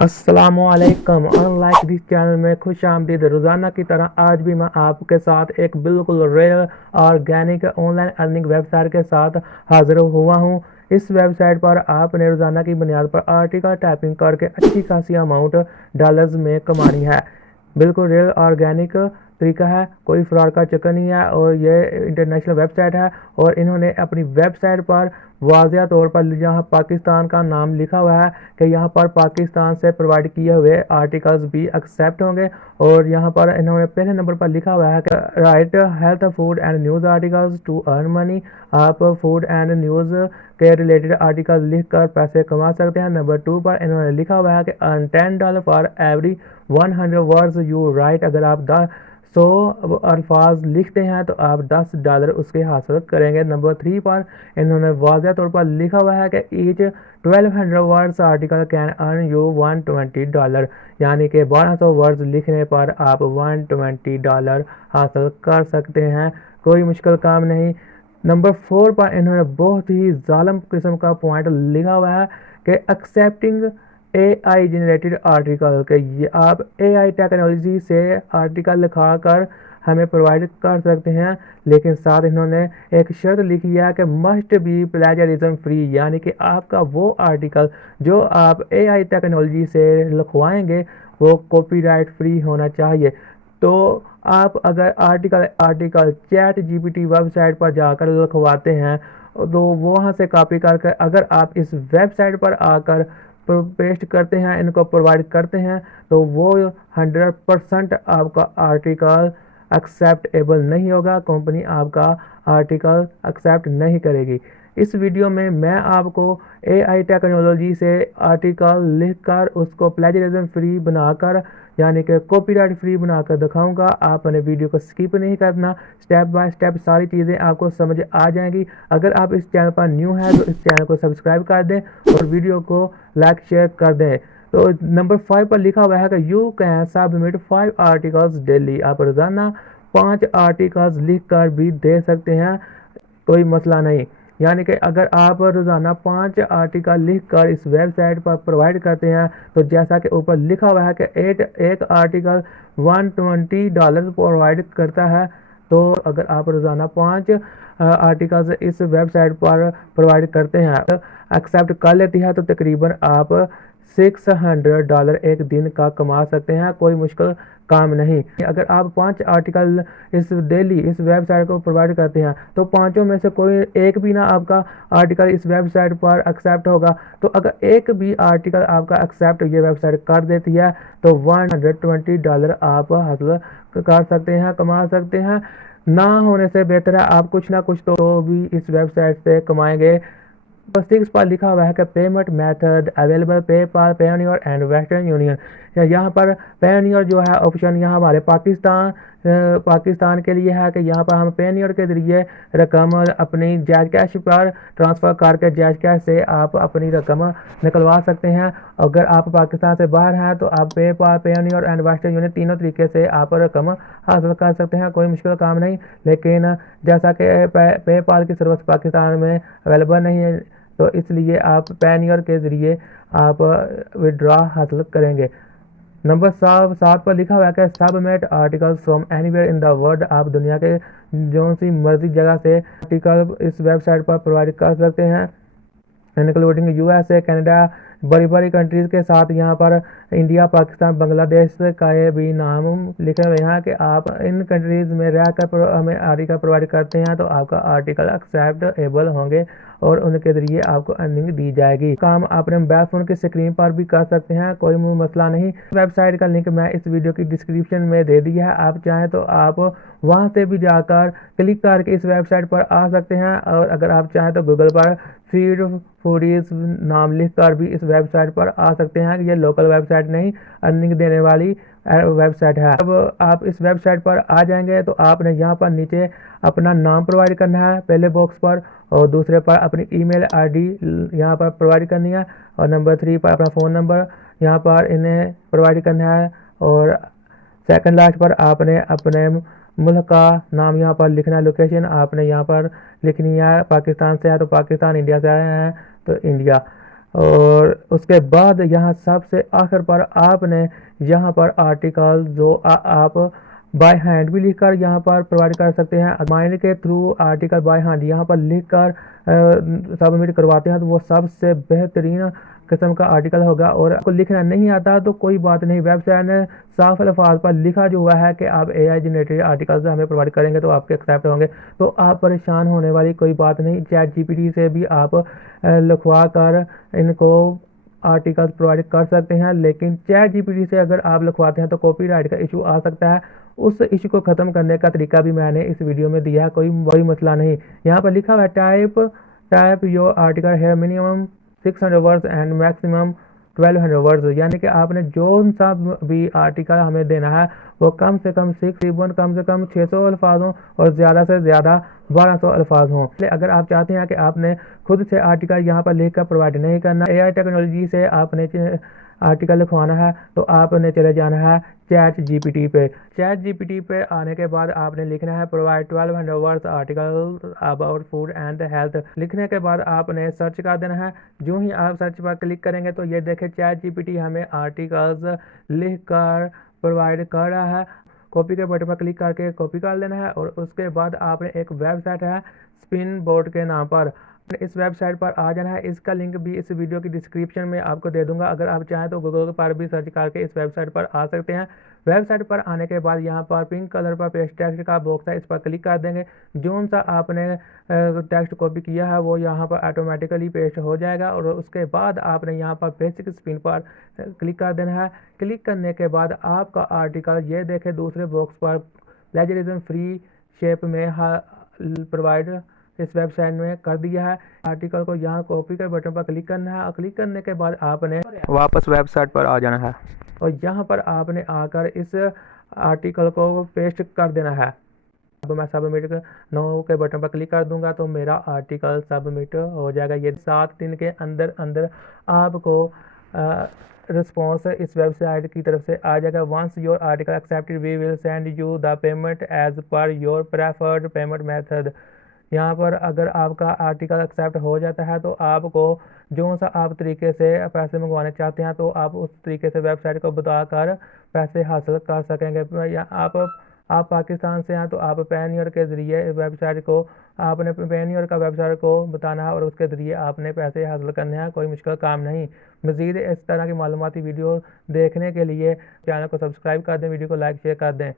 अस्सलामुअलैकुम और like this channel में खुश आमदीद। रोज़ाना की तरह आज भी मैं आपके साथ एक बिल्कुल real organic online earning website के साथ हाजिर हुआ हूँ। इस वेबसाइट पर आपने रोज़ाना की बुनियाद पर आर्टिकल टाइपिंग करके अच्छी खासी अमाउंट डॉलर्स में कमानी है। बिल्कुल रियल ऑर्गेनिक तरीका है, कोई फ्रॉड का चक्कर नहीं है और ये इंटरनेशनल वेबसाइट है। और इन्होंने अपनी वेबसाइट पर वाज़िया तौर पर यहाँ पाकिस्तान का नाम लिखा हुआ है कि यहाँ पर पाकिस्तान से प्रोवाइड किए हुए आर्टिकल्स भी एक्सेप्ट होंगे। और यहाँ पर इन्होंने पहले नंबर पर लिखा हुआ है कि write health food and news articles to earn money. आप फूड एंड न्यूज़ के रिलेटेड आर्टिकल्स लिख कर पैसे कमा सकते हैं। नंबर 2 पर इन्होंने लिखा हुआ है कि earn $10 for every 100 words you right. अगर आप 100 अल्फाज लिखते हैं तो आप $10 उसके हासिल करेंगे। नंबर 3 पर इन्होंने वाज़िया तौर पर लिखा हुआ है कि each 1200 words article can earn you $120, यानी कि 1200 वर्ड्स लिखने पर आप $120 हासिल कर सकते हैं। कोई मुश्किल काम नहीं। नंबर 4 पर इन्होंने बहुत ही जालिम किस्म का पॉइंट लिखा हुआ है कि एक्सेप्टिंग AI जनरेटेड आर्टिकल, के ये आप AI टेक्नोलॉजी से आर्टिकल लिखा कर हमें प्रोवाइड कर सकते हैं। लेकिन साथ इन्होंने एक शर्त लिखी है कि मस्ट बी प्लेजरिज्म फ्री, यानी कि आपका वो आर्टिकल जो आप AI टेक्नोलॉजी से लिखवाएंगे वो कॉपीराइट फ्री होना चाहिए। तो आप अगर आर्टिकल चैट जीपीटी वेबसाइट पर जाकर लिखवाते हैं तो वहाँ से कॉपी करके अगर आप इस वेबसाइट पर आकर पेस्ट करते हैं, इनको प्रोवाइड करते हैं, तो वो 100% आपका आर्टिकल एक्सेप्टेबल नहीं होगा। कंपनी आपका आर्टिकल एक्सेप्ट नहीं करेगी। इस वीडियो में मैं आपको AI टेक्नोलॉजी से आर्टिकल लिखकर उसको प्लेजरिज्म फ्री बनाकर, यानी कि कॉपीराइट फ्री बनाकर दिखाऊंगा। आपने वीडियो को स्किप नहीं करना, स्टेप बाय स्टेप सारी चीज़ें आपको समझ आ जाएंगी। अगर आप इस चैनल पर न्यू हैं तो इस चैनल को सब्सक्राइब कर दें और वीडियो को लाइक शेयर कर दें। तो नंबर 5 पर लिखा हुआ है कि you can submit 5 articles daily. आप रोज़ाना 5 आर्टिकल्स लिख कर भी दे सकते हैं, कोई मसला नहीं। यानी कि अगर आप रोज़ाना 5 आर्टिकल लिख कर इस वेबसाइट पर प्रोवाइड करते हैं तो जैसा कि ऊपर लिखा हुआ है कि एक आर्टिकल $120 प्रोवाइड करता है। तो अगर आप रोज़ाना 5 आर्टिकल्स इस वेबसाइट पर प्रोवाइड करते हैं, एक्सेप्ट कर लेती है, तो तकरीबन आप $600 एक दिन का कमा सकते हैं। कोई मुश्किल काम नहीं। अगर आप 5 आर्टिकल इस डेली इस वेबसाइट को प्रोवाइड करते हैं तो पाँचों में से कोई एक भी ना आपका आर्टिकल इस वेबसाइट पर एक्सेप्ट होगा। तो अगर एक भी आर्टिकल आपका एक्सेप्ट ये वेबसाइट कर देती है तो $120 आप हासिल कर सकते हैं, कमा सकते हैं। ना होने से बेहतर है आप कुछ ना कुछ तो भी इस वेबसाइट से कमाएंगे। नंबर 6 पर लिखा हुआ है कि payment method available PayPal, Payoneer and western union. यहाँ पर पेयोनियर जो है ऑप्शन यहाँ हमारे पाकिस्तान के लिए है कि यहाँ पर हम पेयोनियर के जरिए रकम अपनी जैज कैश पर ट्रांसफ़र करके जैज कैश से आप अपनी रकम निकलवा सकते हैं। अगर आप पाकिस्तान से बाहर हैं तो आप PayPal, Payoneer and western union तीनों तरीके से आप रकम हासिल कर सकते हैं, कोई मुश्किल काम नहीं। लेकिन जैसा कि पेपाल की सर्विस पाकिस्तान में अवेलेबल नहीं है तो इसलिए आप पेयोनियर के ज़रिए आप विड्रॉ हासिल करेंगे। नंबर 7 पर लिखा हुआ है कि submit articles from anywhere in the world. आप दुनिया के जो सी मर्जी जगह से आर्टिकल इस वेबसाइट पर प्रोवाइड कर सकते हैं, इंक्लूडिंग USA, कनाडा, बड़ी बड़ी कंट्रीज़ के साथ यहाँ पर इंडिया, पाकिस्तान, बांग्लादेश का ये भी नाम लिखे हुए हैं कि आप इन कंट्रीज़ में रहकर हमें आर्टिकल प्रोवाइड करते हैं तो आपका आर्टिकल एक्सेप्टेबल होंगे और उनके ज़रिए आपको अर्निंग दी जाएगी। काम अपने मोबाइल फ़ोन की स्क्रीन पर भी कर सकते हैं, कोई मसला नहीं। वेबसाइट का लिंक मैं इस वीडियो की डिस्क्रिप्शन में दे दिया है, आप चाहें तो आप वहां से भी जाकर क्लिक करके इस वेबसाइट पर आ सकते हैं। और अगर आप चाहें तो गूगल पर फीड फूडीज नाम लिख कर भी इस वेबसाइट पर आ सकते हैं। ये लोकल वेबसाइट नहीं, अर्निंग देने वाली वेबसाइट है। अब आप इस वेबसाइट पर आ जाएंगे तो आपने यहाँ पर नीचे अपना नाम प्रोवाइड करना है पहले बॉक्स पर, और दूसरे पर अपनी ईमेल आईडी यहाँ पर प्रोवाइड करनी है, और नंबर 3 पर अपना फ़ोन नंबर यहाँ पर इन्हें प्रोवाइड करना है, और सेकंड लास्ट पर आपने अपने मुल्क का नाम यहाँ पर लिखना है। लोकेशन आपने यहाँ पर लिखनी है, पाकिस्तान से है तो पाकिस्तान, इंडिया से आए हैं तो इंडिया। और उसके बाद यहाँ सबसे आखिर पर आपने यहाँ पर आर्टिकल जो आप बाय हैंड भी लिखकर यहाँ पर प्रोवाइड कर सकते हैं। माइंड के थ्रू आर्टिकल बाय हैंड यहाँ पर लिखकर सबमिट करवाते हैं तो वो सबसे बेहतरीन किस्म का आर्टिकल होगा। और आपको लिखना नहीं आता तो कोई बात नहीं, वेबसाइट ने साफ अल्फाज पर लिखा जो हुआ है कि आप AI जनरेटेड आर्टिकल्स हमें प्रोवाइड करेंगे तो आपके एक्सेप्ट होंगे। तो आप परेशान होने वाली कोई बात नहीं, चैट GPT से भी आप लिखवा कर इनको आर्टिकल्स प्रोवाइड कर सकते हैं। लेकिन चैट GPT से अगर आप लिखवाते हैं तो कॉपीराइट का इशू आ सकता है। उस इशू को ख़त्म करने का तरीका भी मैंने इस वीडियो में दिया है, कोई मसला नहीं। यहाँ पर लिखा हुआ है टाइप योर आर्टिकल है minimum 600 words and maximum 1200 words, यानी कि आपने जो सा भी आर्टिकल हमें देना है वो कम से कम 600 अल्फाज हों और ज़्यादा से ज़्यादा 1200 अल्फाज हों। अगर आप चाहते हैं कि आपने खुद से आर्टिकल यहाँ पर लिख कर प्रोवाइड नहीं करना, AI टेक्नोलॉजी से आपने आर्टिकल लिखवाना है तो आपने चले जाना है चैट GPT पे। चैट GPT पे आने के बाद आपने लिखना है provide 1200 words article about food and health. लिखने के बाद आपने सर्च कर देना है। जो ही आप सर्च पर क्लिक करेंगे तो ये देखें चैट GPT हमें आर्टिकल्स लिख कर प्रोवाइड कर रहा है। कॉपी के बटन पर क्लिक करके कॉपी कर लेना है और उसके बाद आपने एक वेबसाइट है स्पिन बोर्ड के नाम पर, इस वेबसाइट पर आ जाना है। इसका लिंक भी इस वीडियो की डिस्क्रिप्शन में आपको दे दूंगा। अगर आप चाहें तो गूगल पर भी सर्च करके इस वेबसाइट पर आ सकते हैं। वेबसाइट पर आने के बाद यहाँ पर पिंक कलर पर पेस्ट टेक्स्ट का बॉक्स है, इस पर क्लिक कर देंगे। जो सा आपने टेक्स्ट कॉपी किया है वो यहाँ पर ऑटोमेटिकली पेस्ट हो जाएगा और उसके बाद आपने यहाँ पर बेसिक स्पिन पर क्लिक कर देना है। क्लिक करने के बाद आपका आर्टिकल ये देखे दूसरे बॉक्स पर प्लेजरिज्म फ्री शेप में प्रोवाइड इस वेबसाइट में कर दिया है। आर्टिकल को यहाँ कॉपी के बटन पर क्लिक करना है और क्लिक करने के बाद आपने वापस वेबसाइट पर आ जाना है और यहाँ पर आपने आकर इस आर्टिकल को पेस्ट कर देना है। अब मैं सबमिट नो के बटन पर क्लिक कर दूंगा तो मेरा आर्टिकल सबमिट हो जाएगा। ये 7 दिन के अंदर अंदर आपको रिस्पॉन्स इस वेबसाइट की तरफ से आ जाएगा। Once your article accepted we will send you the payment as per your preferred payment method. यहाँ पर अगर आपका आर्टिकल एक्सेप्ट हो जाता है तो आपको जो सा आप तरीके से पैसे मंगवाने चाहते हैं तो आप उस तरीके से वेबसाइट को बताकर पैसे हासिल कर सकेंगे। या आप पाकिस्तान से हैं तो आप पैनियर के ज़रिए वेबसाइट को आपने पैनियर का वेबसाइट को बताना है और उसके ज़रिए आपने पैसे हासिल करने हैं, कोई मुश्किल काम नहीं। मज़ीद इस तरह की मालूमाती वीडियो देखने के लिए चैनल को सब्सक्राइब कर दें, वीडियो को लाइक शेयर कर दें।